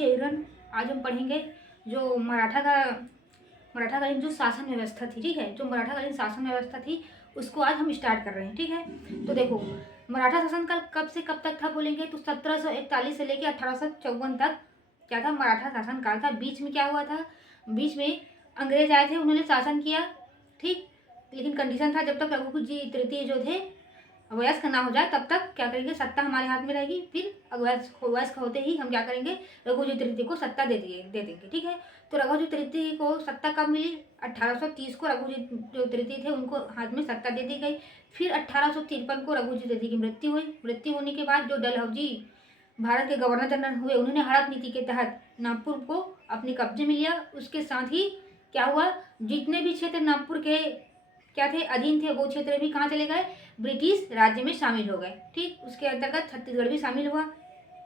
Morning everyone. आज हम पढ़ेंगे जो मराठाकालीन जो शासन व्यवस्था थी, ठीक है। जो मराठाकालीन शासन व्यवस्था थी उसको आज हम स्टार्ट कर रहे हैं, ठीक है। तो देखो, मराठा शासनकाल कब से कब तक था बोलेंगे तो 1741 से लेकर 1854 तक क्या था, मराठा शासनकाल था। बीच में क्या हुआ था, बीच में अंग्रेज आए थे, उन्होंने शासन किया, ठीक। लेकिन कंडीशन था, जब तक रघुकुल जी तृतीय जो थे वयस्क ना हो जाए तब तक क्या करेंगे, सत्ता हमारे हाथ में रहेगी। फिर वयस्क होते ही हम क्या करेंगे, रघुजी तृतीय को सत्ता दे देंगे, ठीक है। तो रघुजी तृतीय को सत्ता कब मिली, 1830 को रघुजी जो तृतीय थे उनको हाथ में सत्ता दे दी गई। फिर 1853 को रघुजी तृतीय की मृत्यु हुई। मृत्यु होने के बाद जो डलहौजी भारत के गवर्नर जनरल हुए, उन्होंने हड़प नीति के तहत नागपुर को अपने कब्जे में लिया। उसके साथ ही क्या हुआ, जितने भी क्षेत्र नागपुर के क्या थे, अधीन थे, वो क्षेत्र भी कहाँ चले गए, ब्रिटिश राज्य में शामिल हो गए, ठीक। उसके अंतर्गत छत्तीसगढ़ भी शामिल हुआ।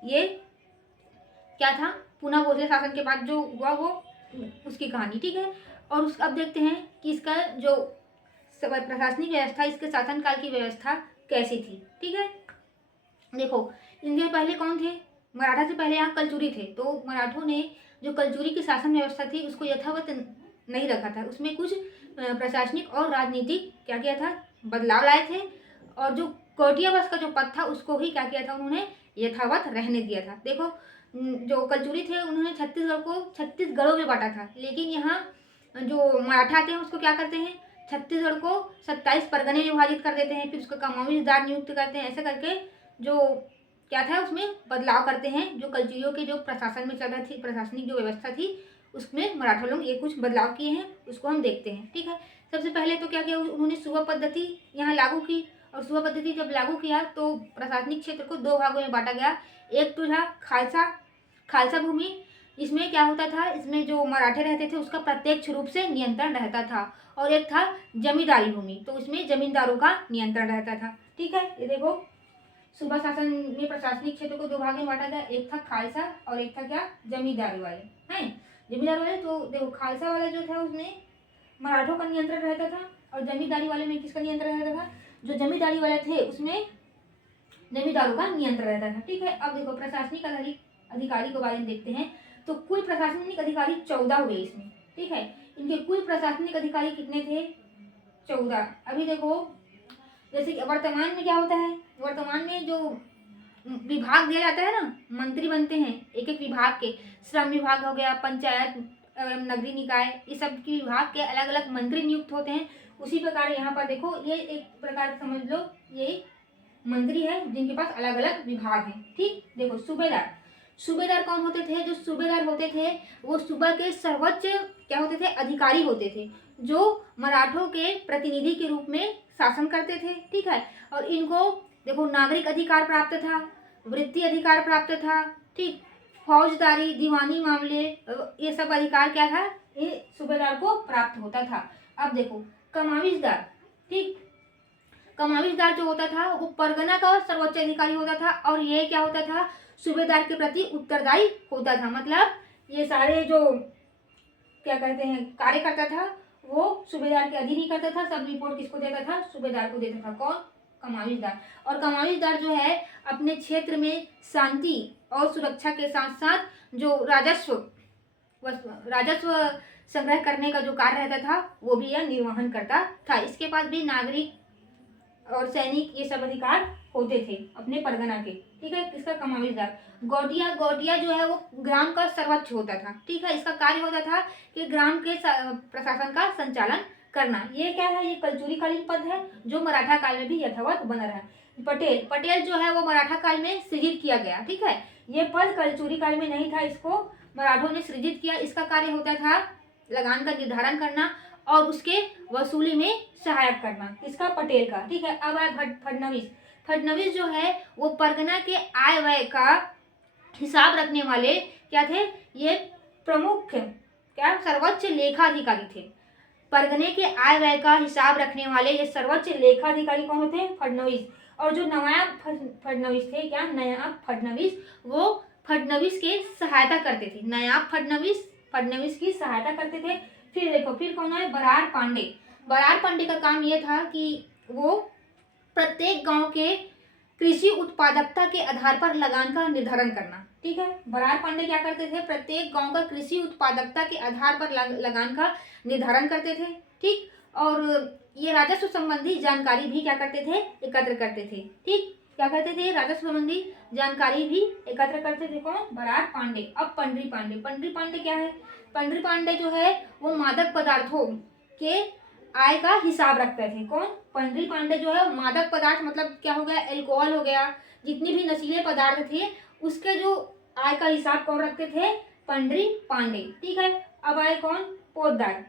ये क्या था, पूना भोसले शासन के बाद जो हुआ वो उसकी कहानी, ठीक है। और उस अब देखते हैं कि इसका जो प्रशासनिक व्यवस्था, इसके शासनकाल की व्यवस्था कैसी थी, ठीक है। देखो, इनके पहले कौन थे, मराठा से पहले यहाँ कलचुरी थे। तो मराठों ने जो कलचुरी की शासन व्यवस्था थी उसको यथावत नहीं रखा था, उसमें कुछ प्रशासनिक और राजनीतिक क्या किया था, बदलाव लाए थे। और जो कोटियाबस का जो पद था उसको ही क्या किया था, उन्होंने यथावत रहने दिया था। देखो, जो कलचुरी थे उन्होंने छत्तीसगढ़ को 36 गढ़ों में बांटा था, लेकिन यहाँ जो मराठा आते हैं उसको क्या करते हैं, छत्तीसगढ़ को 27 परगने विभाजित कर देते हैं, फिर उसको कमाविजदार नियुक्त करते हैं। ऐसे करके जो क्या था उसमें बदलाव करते हैं। जो कलचुरियों के जो प्रशासन में चल रही थी, प्रशासनिक जो व्यवस्था थी उसमें मराठा लोग ये कुछ बदलाव किए हैं, उसको हम देखते हैं, ठीक है। सबसे पहले तो क्या किया, उन्होंने सूबा पद्धति यहाँ लागू की। और सूबा पद्धति जब लागू किया तो प्रशासनिक क्षेत्र को 2 भागों में बांटा गया। एक तो था खालसा भूमि, इसमें क्या होता था, इसमें जो मराठे रहते थे उसका प्रत्यक्ष रूप से नियंत्रण रहता था। और एक था जमींदारी भूमि, तो इसमें जमींदारों का नियंत्रण रहता था, ठीक है। ये देखो, सूबा शासन में प्रशासनिक क्षेत्र को 2 भाग में बांटा गया। एक था खालसा और एक था क्या, जमींदारी वाले हैं। जमींदार वाले तो देखो, खालसा वाला जो था उसमें मराठों का नियंत्रण रहता था, और जमींदारी वाले में किसका नियंत्रण रहता था, जो जमींदारी वाले थे उसमें जमींदारों का नियंत्रण रहता था, ठीक है। अब देखो, प्रशासनिक अधिकारी के बारे में देखते हैं। तो कुल प्रशासनिक अधिकारी 14 हुए इसमें, ठीक है। इनके कुल प्रशासनिक अधिकारी कितने थे, 14। अभी देखो, जैसे कि वर्तमान में क्या होता है, वर्तमान में जो विभाग दिया जाता है ना, मंत्री बनते हैं एक एक विभाग के, श्रम विभाग हो गया, पंचायत एवं नगरीय निकाय, ये सब की विभाग के अलग अलग मंत्री नियुक्त होते हैं। उसी प्रकार यहाँ पर देखो, ये एक प्रकार समझ लो, ये मंत्री है जिनके पास अलग अलग विभाग हैं, ठीक। देखो, सूबेदार कौन होते थे, जो सूबेदार होते थे वो सूबा के सर्वोच्च क्या होते थे, अधिकारी होते थे, जो मराठों के प्रतिनिधि के रूप में शासन करते थे, ठीक है। और इनको देखो, नागरिक अधिकार प्राप्त था, वृत्ति अधिकार प्राप्त था, ठीक। फौजदारी, दीवानी मामले, ये सब अधिकार क्या था, ये सूबेदार को प्राप्त होता था। अब देखो, कमाविजदार, ठीक। कमाविजदार जो होता था वो परगना का सर्वोच्च अधिकारी होता था, और ये क्या होता था, सूबेदार के प्रति उत्तरदायी होता था। मतलब ये सारे जो क्या कहते हैं कार्य करता था वो सूबेदार के अधीन ही करता था। सब रिपोर्ट किसको देता था, सूबेदार को देता था। कौन, कमाविजदार। और कमाविजदार जो है अपने क्षेत्र में शांति और सुरक्षा के साथ साथ जो राजस्व संग्रह करने का जो कार्य रहता था वो भी यह निर्वहन करता था। इसके पास भी नागरिक और सैनिक ये सब अधिकार होते थे अपने परगना के, ठीक है। किसका, कमाविजदार। गौटिया जो है वो ग्राम का सर्वोच्च होता था, ठीक है। इसका कार्य होता था कि ग्राम के प्रशासन का संचालन करना। ये क्या है, ये कलचुरी कालीन पद है जो मराठा काल में भी यथावत बना रहा। पटेल जो है वो मराठा काल में सृजित किया गया, ठीक है। ये पद कलचुरी काल में नहीं था, इसको मराठों ने सृजित किया। इसका कार्य होता था लगान का निर्धारण करना और उसके वसूली में सहायक करना, किसका, पटेल का, ठीक है। अब आए फडणवीस जो है वो परगना के आय व्यय का हिसाब रखने वाले क्या थे, ये प्रमुख क्या सर्वोच्च लेखाधिकारी थे। परगने के आय व्यय का हिसाब रखने वाले ये सर्वोच्च लेखाधिकारी कौन होते हैं, फडणवीस। और जो नायब फडणवीस थे, क्या, नायब फडणवीस, वो फडणवीस के सहायता करते थे। नायब फडणवीस की सहायता करते थे। फिर देखो, फिर कौन है, बरार पांडे का काम ये था कि वो प्रत्येक गांव के कृषि उत्पादकता के आधार पर लगान का निर्धारण करना। ठीक है, बरार पांडे क्या करते थे, प्रत्येक गांव का कृषि उत्पादकता के आधार पर लगान का निर्धारण करते थे। ठीक, और ये राजस्व संबंधी जानकारी भी क्या करते थे, एकत्र करते थे। ठीक, क्या करते थे, राजस्व संबंधी जानकारी भी एकत्र करते थे। कौन, बरार पांडे। अब पंडरी पांडे, पंडरी पांडे क्या है, पंडरी पांडे जो है वो मादक पदार्थों के आय का हिसाब रखते थे। कौन, पंडरी पांडे जो है मादक पदार्थ मतलब क्या हो गया, एल्कोहल हो गया, जितने भी नशीले पदार्थ थे उसके जो आय का हिसाब कौन रखते थे, पंडरी पांडे। ठीक है, अब आए कौन, पोद्दार।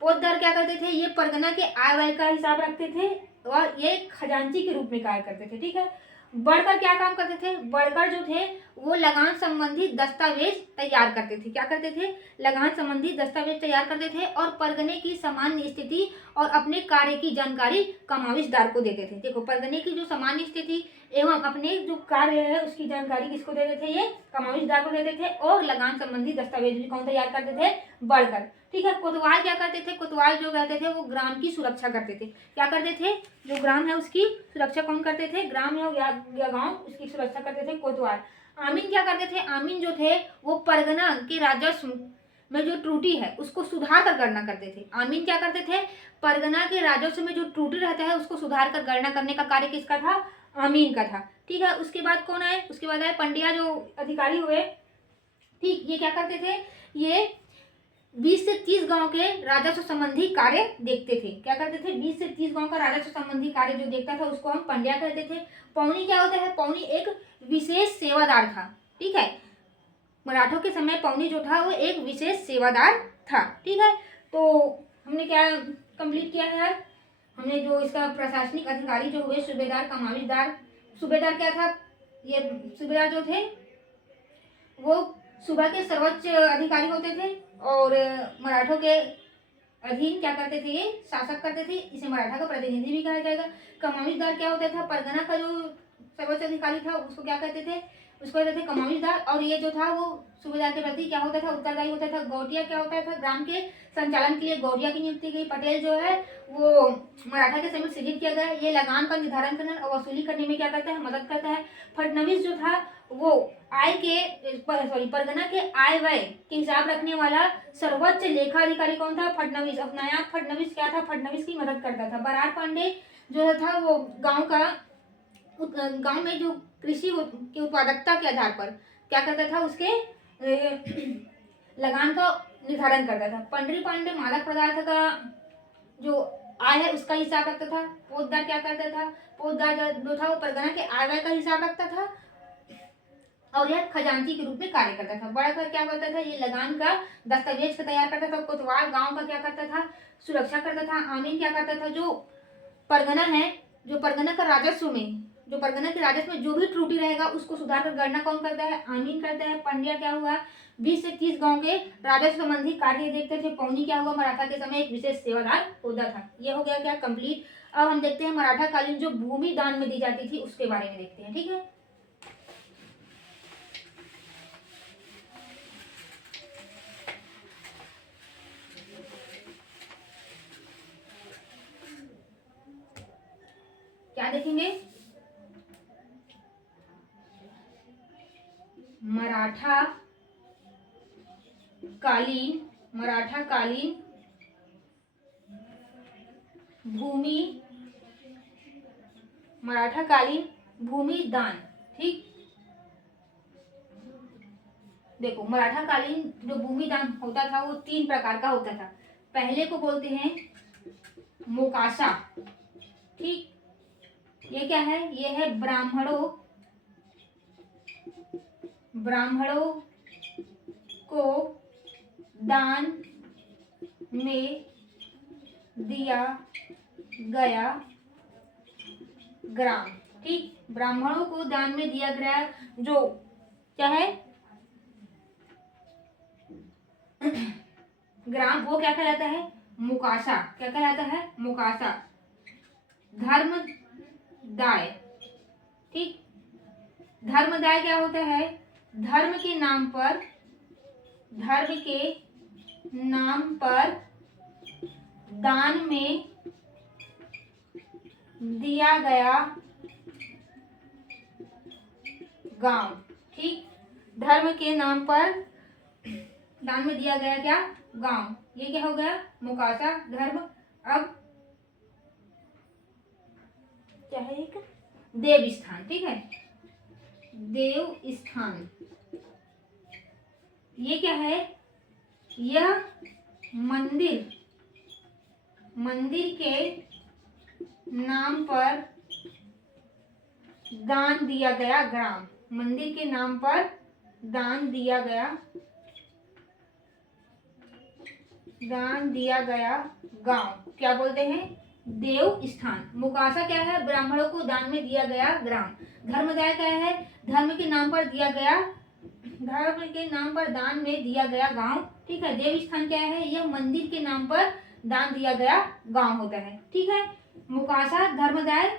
पोद्दार क्या करते थे, ये परगना के आय व्यय का हिसाब रखते थे और ये खजांची के रूप में कार्य करते थे। ठीक है, बढ़कर क्या काम करते थे, बढ़कर जो थे वो लगान संबंधी दस्तावेज तैयार करते थे। क्या करते थे, लगान संबंधी दस्तावेज तैयार करते थे और परगने की सामान्य स्थिति और अपने कार्य की जानकारी कमाविशदार को देते थे। देखो, परगने की जो सामान्य स्थिति एवं अपने जो कार्य है उसकी जानकारी किसको देते थे, ये कमाविशदार को देते थे। और लगान संबंधी दस्तावेज भी कौन तैयार करते थे, बढ़कर। ठीक है, कोतवाल क्या करते थे, कोतवाल जो कहते थे वो ग्राम की सुरक्षा करते थे। क्या करते थे, जो ग्राम है उसकी सुरक्षा कौन करते थे, ग्राम या गांव उसकी सुरक्षा करते थे कोतवाल। आमीन क्या करते थे, आमीन जो थे वो परगना के राजस्व में जो त्रुटि है उसको सुधार कर गणना करते थे। आमीन क्या करते थे, परगना के राजस्व में जो त्रुटि रहता है उसको सुधार कर गणना करने का कार्य किसका था, आमीन का था। ठीक है, उसके बाद कौन आए, उसके बाद आए पंड्या जो अधिकारी हुए। ठीक, ये क्या करते थे, ये 20 से 30 गांव के राजस्व संबंधी कार्य देखते थे। क्या करते थे, 20 से 30 गांव का राजस्व संबंधी कार्य जो देखता था उसको हम पंड्या कहते थे। पौनी क्या होता है, पौनी एक विशेष सेवादार था। ठीक है, मराठों के समय पौनी जो था वो एक विशेष सेवादार था। ठीक है, तो हमने क्या कंप्लीट किया है यार, हमने जो इसका प्रशासनिक अधिकारी जो हुए सूबेदार, कमाविशदार। सूबेदार क्या था, ये सूबेदार जो थे वो सूबा के सर्वोच्च अधिकारी होते थे और मराठों के अधीन क्या करते थे, ये शासक करते थे। इसे मराठा का प्रतिनिधि भी कहा जाएगा। कमाविशदार क्या होता था, परगना का जो सर्वोच्च अधिकारी था उसको क्या कहते थे, उसको कहते थे कमाविशदार। और ये जो था वो सूबेदार के प्रति क्या होता था, उत्तरदायी होता था। गौटिया क्या होता था, ग्राम के संचालन के लिए गौटिया की नियुक्ति गई। पटेल जो है वो मराठा के समय सृजित किया गया। ये लगान का निर्धारण करने और वसूली करने में क्या करता है, मदद करता है। फडणवीस जो था वो आय के परगना के आय व्यय के हिसाब रखने वाला सर्वोच्च लेखा अधिकारी कौन था, फडणवीस। अब नायब फडणवीस क्या था, फडणवीस की मदद करता था। बरार पांडे जो था वो गांव में जो कृषि की उत्पादकता के आधार पर क्या करता था, उसके लगान का निर्धारण करता था। पंडरी पांडे मादक पदार्थ का जो आय है उसका हिसाब रखता था। पोद्दार क्या करता था, पोद्दार जो था वो परगना के आय व्यय का हिसाब रखता था और यह खजांची के रूप में कार्य करता था। बढ़कर क्या करता था, ये लगान का दस्तावेज का तैयार करता था। कोतवाल गांव का क्या करता था, सुरक्षा करता था। आमीन क्या करता था, जो परगना है, जो परगना का राजस्व में, जो परगना के राजस्व में जो भी त्रुटि रहेगा उसको सुधार कर गणना कौन करता है, आमीन करता है। पंड्या क्या हुआ, 20 से 30 गांव के राजस्व संबंधी कार्य देखते थे। पौनी क्या हुआ, मराठा के समय एक विशेष सेवादार होता था। ये हो गया क्या, कंप्लीट। अब हम देखते हैं मराठा कालीन जो भूमि दान में दी जाती थी उसके बारे में देखते हैं। ठीक है, क्या देखेंगे, मराठा कालीन भूमि, मराठा कालीन भूमि दान। ठीक, देखो मराठा कालीन जो भूमि दान होता था वो 3 प्रकार का होता था। पहले को बोलते हैं मोकाशा। ठीक, ये क्या है, ये है ब्राह्मणों को दान में दिया गया ग्राम। ठीक, ब्राह्मणों को दान में दिया गया जो क्या है ग्राम, वो क्या कहलाता है, मुकाशा। क्या कहलाता है, मुकाशा। धर्मदाय। ठीक, धर्मदाय क्या होता है, धर्म के नाम पर दान में दिया गया गांव। ठीक, धर्म के नाम पर दान में दिया गया क्या, गांव। ये क्या हो गया, मुकासा धर्म। अब क्या है, एक देव स्थान। ठीक है, देव स्थान ये क्या है, यह मंदिर, मंदिर के नाम पर दान दिया गया ग्राम। मंदिर के नाम पर दान दिया गया, दान दिया गया गांव क्या बोलते हैं, देव स्थान। मुकासा क्या है, ब्राह्मणों को दान में दिया गया ग्राम। धर्मदाय क्या है, धर्म के नाम पर दिया गया, धर्म के नाम पर दान में दिया गया गांव। ठीक है, देव स्थान क्या है, यह मंदिर के नाम पर दान दिया गया गांव होता है। ठीक है, मुकासा, धर्मदाय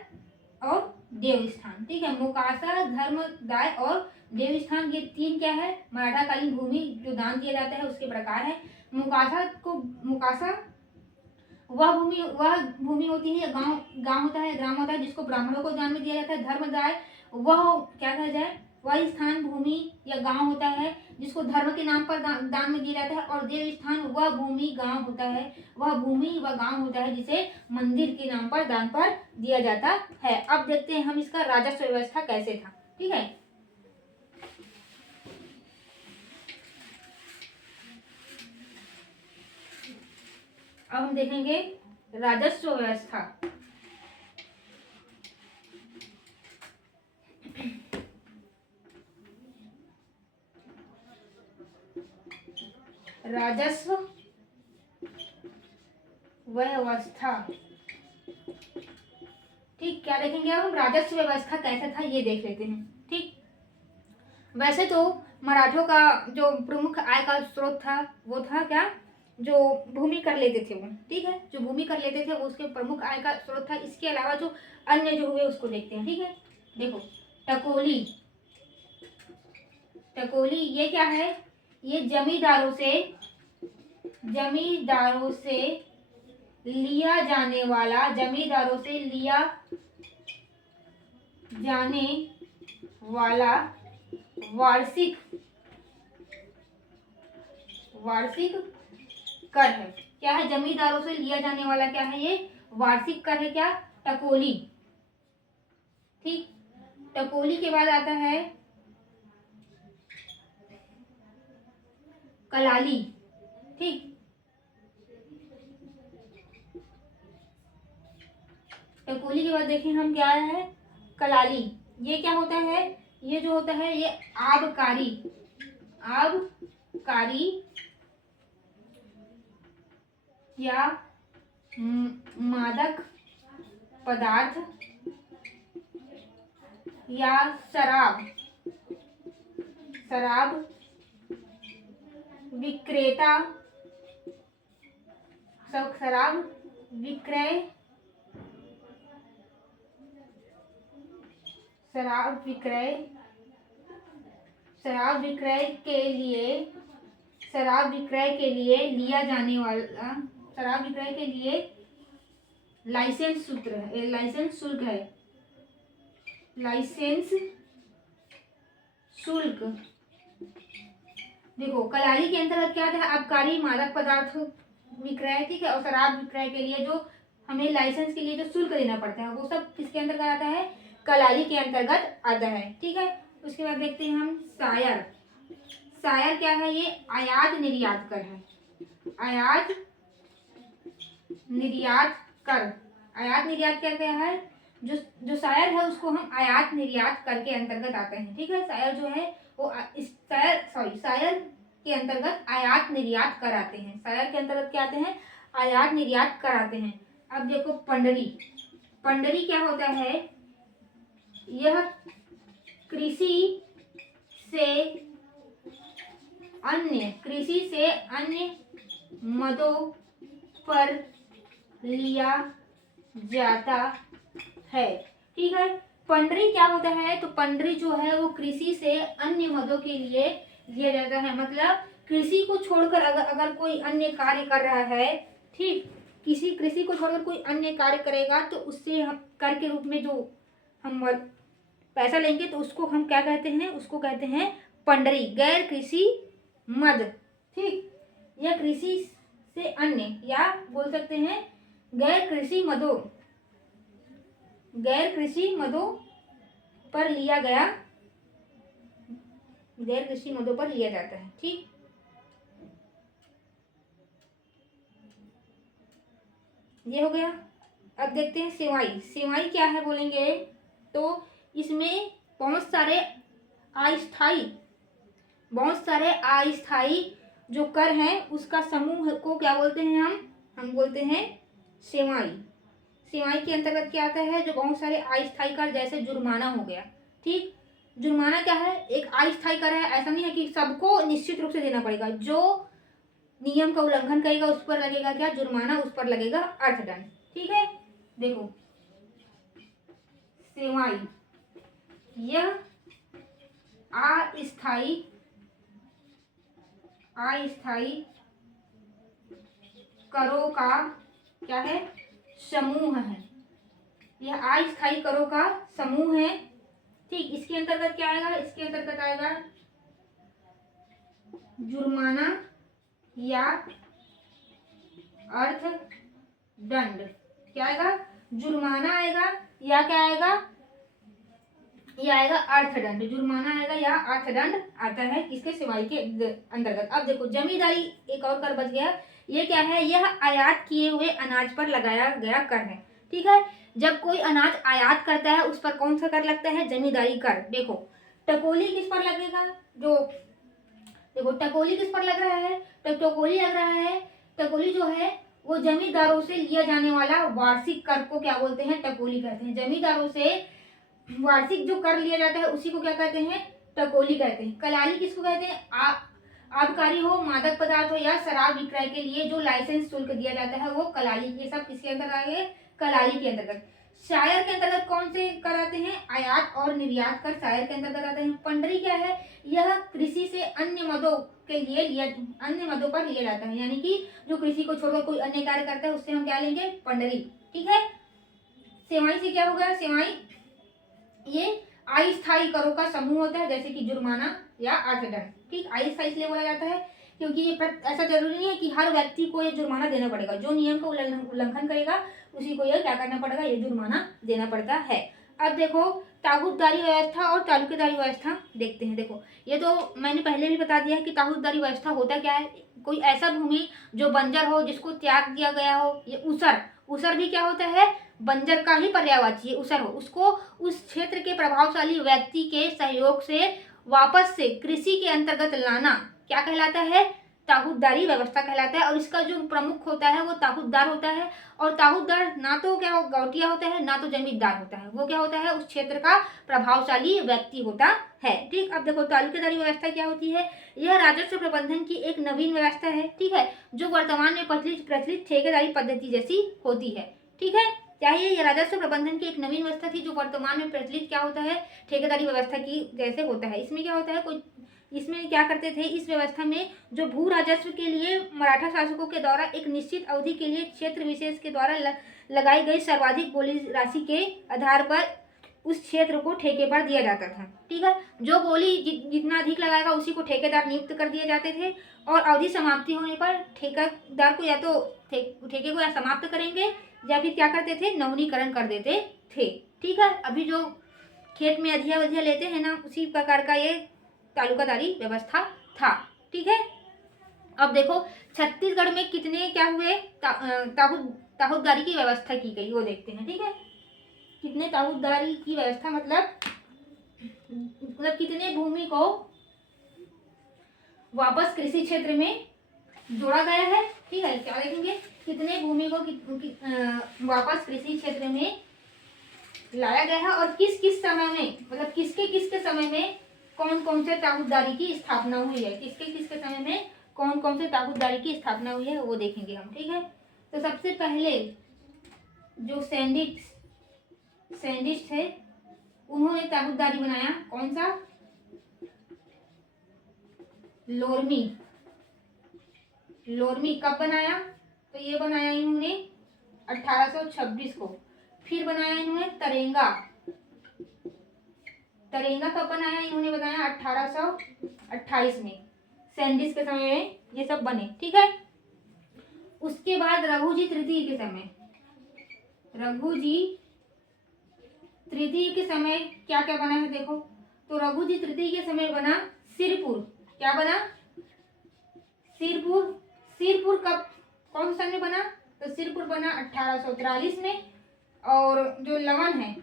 और देव स्थान। ठीक है, मुकासा, धर्मदाय और देव स्थान ये तीन क्या है, मराठा कालीन भूमि जो दान दिया जाता है उसके प्रकार है। मुकासा वह भूमि होती है, गांव होता है, ग्राम होता है जिसको ब्राह्मणों को दान में दिया जाता है। धर्मदाय वह क्या कहा जाए, वह स्थान, भूमि या गांव होता है जिसको धर्म के नाम पर दान में दिया जाता है। और देव स्थान वह भूमि, गांव होता है, वह भूमि व गांव होता है जिसे मंदिर के नाम पर दान पर दिया जाता है। अब देखते हैं हम इसका राजस्व व्यवस्था कैसे था। ठीक है, अब हम देखेंगे राजस्व व्यवस्था। राजस्व व्यवस्था। ठीक, क्या देखेंगे अब हम, राजस्व व्यवस्था कैसा था ये देख लेते हैं। ठीक, वैसे तो मराठों का जो प्रमुख आय का स्रोत था वो था क्या, जो भूमि कर लेते थे वो। ठीक है, जो भूमि कर लेते थे वो उसके प्रमुख आय का स्रोत था। इसके अलावा जो अन्य जो हुए उसको देखते हैं। ठीक है, देखो टकोली, टकोली ये क्या है, ये जमींदारों से लिया जाने वाला, जमींदारों से लिया जाने वाला वार्षिक कर है। क्या है, जमींदारों से लिया जाने वाला क्या है, ये वार्षिक कर है क्या, टकोली। ठीक, टकोली के बाद आता है कलाली। ठीक, टकोली के बाद देखें हम क्या है, कलाली। ये क्या होता है, ये जो होता है ये आबकारी या मादक पदार्थ या शराब विक्रेता, शराब विक्रय के लिए लिया जाने वाला, शराब विक्रय के लिए लाइसेंस शुल्क है, लाइसेंस शुल्क। देखो कलाली के अंतर्गत क्या था, आबकारी, मादक पदार्थ विक्रय। ठीक है, और शराब विक्रय के लिए जो हमें लाइसेंस के लिए जो शुल्क देना पड़ता है वो सब किसके अंतर्गत आता है, कलाली के अंतर्गत आता है। ठीक है, उसके बाद देखते हैं हम सायर। सायर क्या है, ये आयात निर्यात कर है, आयात निर्यात कर क्या है, जो शायर है उसको हम आयात निर्यात कर के अंतर्गत आते हैं। ठीक है, शायर जो है वो शायर के अंतर्गत आयात निर्यात कराते हैं। शायर के अंतर्गत क्या आते हैं, आयात निर्यात कराते हैं। अब देखो पंडरी क्या होता है, यह कृषि से अन्य मदों पर लिया जाता है। ठीक है, पंडरी क्या होता है, तो पंडरी जो है वो कृषि से अन्य मदों के लिए लिया जाता है। मतलब कृषि को छोड़कर अगर कोई अन्य कार्य कर रहा है, ठीक, कृषि को छोड़कर कोई अन्य कार्य करेगा तो उससे हम कर के रूप में जो हम पैसा लेंगे तो उसको हम क्या कहते हैं, उसको कहते हैं पंडरी, गैर कृषि मद, ठीक, या कृषि से अन्य, या बोल सकते हैं गैर कृषि मदों, गैर कृषि मदों पर लिया गया, गैर कृषि मदों पर लिया जाता है, ठीक। ये हो गया। अब देखते हैं सेवाई। सेवाई क्या है बोलेंगे तो इसमें बहुत सारे अस्थाई जो कर हैं उसका समूह को क्या बोलते हैं हम बोलते हैं सेवाई। सेवाई के अंतर्गत क्या आता है, जो बहुत सारे अस्थाई कर, जैसे जुर्माना हो गया, ठीक। जुर्माना क्या है, एक अस्थाई कर है, ऐसा नहीं है कि सबको निश्चित रूप से देना पड़ेगा, जो नियम का उल्लंघन करेगा उस पर लगेगा क्या, जुर्माना, उस पर लगेगा अर्थदंड, ठीक है। देखो सेवाई, यह अस्थाई करों का क्या है, समूह है। यह अस्थाई करों का समूह है, ठीक। इसके अंतर्गत क्या आएगा, इसके अंतर्गत आएगा जुर्माना या अर्थदंड। क्या आएगा, जुर्माना आएगा या क्या आएगा, ये आएगा अर्थदंड। जुर्माना आएगा या अर्थदंड आता है किसके, सेवाई के अंतर्गत। अब देखो जमींदारी, एक और कर बच गया। ये क्या है, यह आयात किए हुए अनाज पर लगाया गया कर है, ठीक है। जब कोई अनाज आयात करता है उस पर कौन सा कर लगता है, जमींदारी कर। देखो टकोली किस पर लगेगा, जो देखो टकोली किस पर लग रहा है, तो टकोली लग रहा है, टकोली जो है वो जमींदारों से लिया जाने वाला वार्षिक कर को क्या बोलते हैं, टकोली कहते हैं। जमींदारों से वार्षिक जो कर लिया जाता है उसी को क्या कहते हैं, टकोली कहते हैं। कलाली किसको कहते हैं, आबकारी हो, मादक पदार्थ हो या शराब विक्रय के लिए जो लाइसेंस शुल्क दिया जाता है वो कलाली, ये सब किसके अंदर आएंगे, कलाली के अंतर्गत। शायर के अंतर्गत कौन से कर आते हैं, आयात और निर्यात कर शायर के अंतर्गत आते हैं। पंडरी क्या है, यह कृषि से अन्य मदों के लिए अन्य मदों पर लिया जाता है, यानी कि जो कृषि को छोड़कर कोई अन्य कार्य करता है उससे हम क्या लेंगे, पंडरी, ठीक है। सेवाई से क्या हो गया, सेवाई ये अस्थाई करों का समूह होता है, जैसे कि जुर्माना या अर्थदंड, ठीक। अस्थाई इसलिए बोला जाता है क्योंकि ये ऐसा जरूरी नहीं है कि हर व्यक्ति को ये जुर्माना देना पड़ेगा, जो नियम का उल्लंघन करेगा उसी को ये क्या करना पड़ेगा, ये जुर्माना देना पड़ता है। अब देखो ताबूतदारी व्यवस्था और तालुकेदारी व्यवस्था देखते हैं। देखो ये तो मैंने पहले भी बता दिया है कि ताबूतदारी व्यवस्था होता क्या है, कोई ऐसा भूमि जो बंजर हो, जिसको त्याग दिया गया हो, ये उसर भी क्या होता है, बंजर का ही पर्यायवाची उसर हो, उसको उस क्षेत्र के प्रभावशाली व्यक्ति के सहयोग से वापस से कृषि के अंतर्गत लाना क्या कहलाता है, ताबूतदारी व्यवस्था कहलाता है। और इसका जो प्रमुख होता है वो ताबूतदार होता है, और ताबूतदार ना तो क्या गौटिया होता है ना तो जमींदार होता है, वो क्या होता है, उस क्षेत्र का प्रभावशाली व्यक्ति होता है, ठीक। अब देखो तालुकेदारी व्यवस्था क्या होती है, यह राजस्व प्रबंधन की एक नवीन व्यवस्था है, ठीक है, जो वर्तमान में प्रचलित ठेकेदारी पद्धति जैसी होती है, ठीक है। क्या है, ये राजस्व प्रबंधन की एक नवीन व्यवस्था थी जो वर्तमान में प्रचलित क्या होता है, ठेकेदारी व्यवस्था की जैसे होता है। इसमें क्या होता है, कोई इसमें क्या करते थे, इस व्यवस्था में जो भू राजस्व के लिए मराठा शासकों के द्वारा एक निश्चित अवधि के लिए क्षेत्र विशेष के द्वारा लगाई गई सर्वाधिक बोली राशि के आधार पर उस क्षेत्र को ठेके पर दिया जाता था, ठीक है। जो बोली जितना अधिक लगाएगा उसी को ठेकेदार नियुक्त कर दिए जाते थे, और अवधि समाप्ति होने पर ठेकेदार को या तो ठेके को या समाप्त करेंगे या फिर क्या करते थे, नवीनीकरण कर देते थे, ठीक है। अभी जो खेत में अधिया वधिया लेते हैं ना, उसी प्रकार का ये तालुकादारी व्यवस्था था, ठीक है। अब देखो छत्तीसगढ़ में कितने क्या हुए ताबूतदारी की व्यवस्था की गई वो देखते हैं, ठीक है। कितने ताबूतदारी की व्यवस्था मतलब कितने भूमि को वापस कृषि क्षेत्र में जोड़ा गया है, ठीक है। क्या देखेंगे, कितने भूमि को वापस कृषि क्षेत्र में लाया गया है, और किस किस समय में, मतलब किसके समय में कौन कौन से ताबूतदारी की स्थापना हुई है, किसके समय में कौन कौन से ताबूतदारी की स्थापना हुई है वो देखेंगे हम, ठीक है। तो सबसे पहले जो सैंडिस्ट थे उन्होंने ताबूतदारी बनाया, कौन सा, लोरमी कब बनाया, तो ये बनाया इन्होंने 1826 को। फिर बनाया इन्होंने तरेंगा तरेंगा कब बनाया, इन्होंने बनाया 1828 में, सैंडिस के समय में ये सब बने, ठीक है। उसके बाद रघुजी तृतीय के समय, रघुजी तृतीय के समय क्या क्या बना है देखो। तो रघुजी तृतीय के समय बना सिरपुर। क्या बना? सिरपुर। सिरपुर कब, कौन सा सन में बना? तो सिरपुर बना 1843 में। और जो लवन है,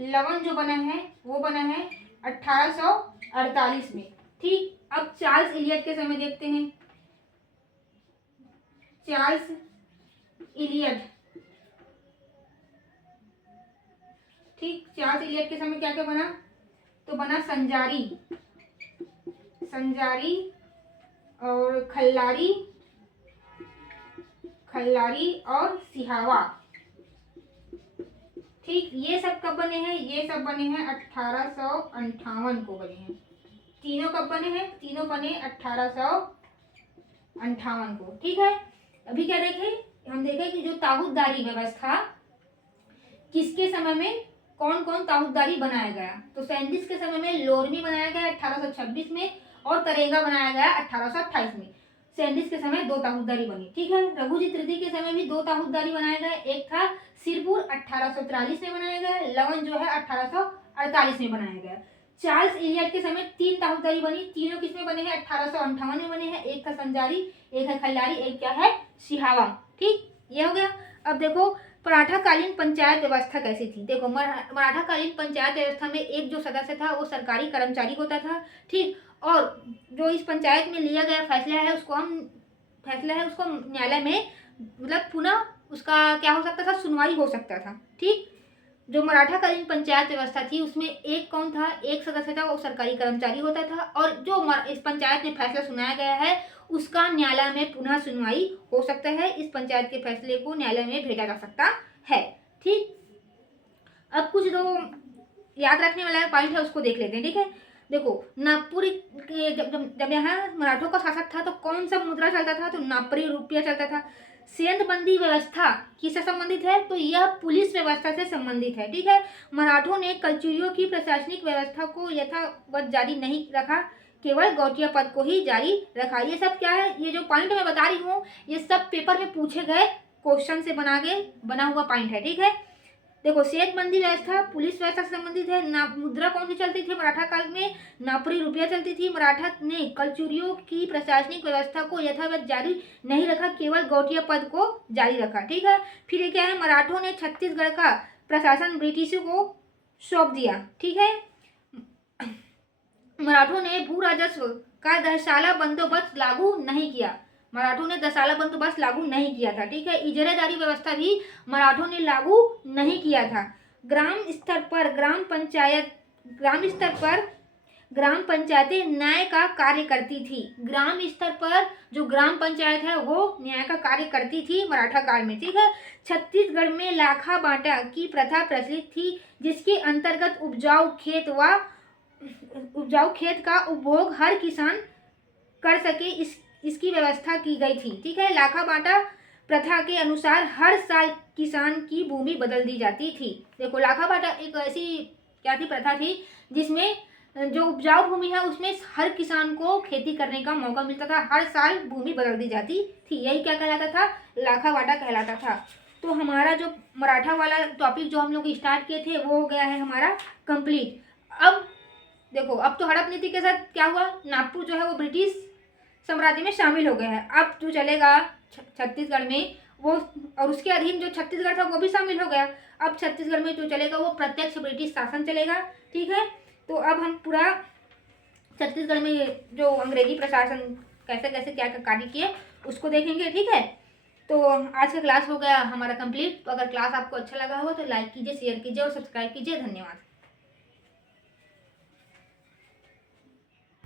लवन जो बना है वो बना है 1848 में, ठीक। अब चार्ल्स इलियट के समय देखते हैं। चार्ल्स इलियट, ठीक। चार्ल्स इलियट के समय क्या क्या बना? तो बना संजारी, संजारी और खल्लारी, खल्लारी और सिहावा, ठीक। ये सब कब बने हैं? ये सब बने हैं 1858 को बने हैं। तीनों कब बने हैं? तीनों बने 1858 को, ठीक है। अभी क्या देखें? हम देखें कि जो ताबूतदारी व्यवस्था किसके समय में, कौन कौन ताबूतदारी बनाया गया। तो सैंडिस के समय में लोरमी बनाया गया 1826 में और तरेंगा बनाया गया 1828 में। सैंडिस के समय 2 ताबूतदारी बनी, ठीक है। रघुजी तृतीय के समय भी 2 ताबूतदारी बनाया गया। एक था सिरपुर 1843 में बनाया गया, लवन जो है 1848 में बनाया गया। चार्ल्स इलियट के समय 3 ताबूतदारी बनी, तीनों किसमें बने हैं? 1858 में बने हैं। एक था संजारी, एक है खल्लारी, एक क्या है? सिहावा, ठीक। ये हो गया। अब देखो मराठाकालीन पंचायत व्यवस्था कैसी थी। देखो मराठाकालीन पंचायत व्यवस्था में एक जो सदस्य था वो सरकारी कर्मचारी होता था, ठीक। और जो इस पंचायत में लिया गया फैसला है उसको न्यायालय में मतलब पुनः उसका क्या हो सकता था? सुनवाई हो सकता था, ठीक। जो मराठाकालीन पंचायत व्यवस्था थी उसमें एक कौन था? एक सदस्य था, वो सरकारी कर्मचारी होता था। और जो इस पंचायत में फैसला सुनाया गया है उसका न्यायालय में पुनः सुनवाई हो सकता है। इस पंचायत के फैसले को न्यायालय में भेजा जा सकता है, ठीक। अब कुछ दो याद रखने वाला पॉइंट है उसको देख लेते हैं, ठीक है। देखो नागपुर जब यहाँ मराठों का शासक था तो कौन सा मुद्रा चलता था? तो नागपुरी रुपया चलता था। सेंधबंदी व्यवस्था किससे संबंधित है? तो यह पुलिस व्यवस्था से संबंधित है, ठीक है। मराठों ने कलचुरियों की प्रशासनिक व्यवस्था को यथावत जारी नहीं रखा, केवल गौटिया पद को ही जारी रखा। ये सब क्या है? ये जो पॉइंट मैं बता रही हूँ ये सब पेपर में पूछे गए क्वेश्चन से बना हुआ पॉइंट है, ठीक है। देखो सेठबंदी व्यवस्था पुलिस व्यवस्था से संबंधित है। मुद्रा कौन सी चलती थी मराठा काल में? नागपुरी रुपया चलती थी। मराठा ने कलचुरियों की प्रशासनिक व्यवस्था को यथावत जारी नहीं रखा, केवल गौटिया पद को जारी रखा, ठीक है। फिर ये क्या है? मराठों ने छत्तीसगढ़ का प्रशासन ब्रिटिशों को सौंप दिया, ठीक है। मराठों ने भू राजस्व का दहशाला बंदोबस्त लागू नहीं किया। मराठों ने दसाला बंदोबस्त लागू नहीं किया था, ठीक है। इजरादारी व्यवस्था भी मराठों ने लागू नहीं किया था। ग्राम स्तर पर ग्राम पंचायतें न्याय का कार्य करती थी। ग्राम स्तर पर जो ग्राम पंचायत है वो न्याय का कार्य करती थी मराठा काल में, ठीक है। छत्तीसगढ़ में लाखा बांटा की प्रथा प्रचलित थी, जिसके अंतर्गत उपजाऊ खेत का उपभोग हर किसान कर सके इसकी व्यवस्था की गई थी, ठीक है। लाखा बांटा प्रथा के अनुसार हर साल किसान की भूमि बदल दी जाती थी। देखो लाखा बांटा एक ऐसी क्या थी? प्रथा थी जिसमें जो उपजाऊ भूमि है उसमें हर किसान को खेती करने का मौका मिलता था, हर साल भूमि बदल दी जाती थी। यही क्या कहलाता था? लाखा बांटा कहलाता था। तो हमारा जो मराठा वाला टॉपिक जो हम लोग स्टार्ट किए थे वो हो गया है हमारा कंप्लीट। अब देखो अब तो हड़प नीति के साथ क्या हुआ? नागपुर जो है वो ब्रिटिश साम्राज्य में शामिल हो गया है। अब जो चलेगा छत्तीसगढ़ में वो, और उसके अधीन जो छत्तीसगढ़ था वो भी शामिल हो गया। अब छत्तीसगढ़ में जो चलेगा वो प्रत्यक्ष ब्रिटिश शासन चलेगा, ठीक है। तो अब हम पूरा छत्तीसगढ़ में जो अंग्रेजी प्रशासन कैसे कैसे क्या कार्य किए उसको देखेंगे, ठीक है। तो आज का क्लास हो गया हमारा कंप्लीट। तो अगर क्लास आपको अच्छा लगा हो तो लाइक कीजिए, शेयर कीजिए और सब्सक्राइब कीजिए। धन्यवाद।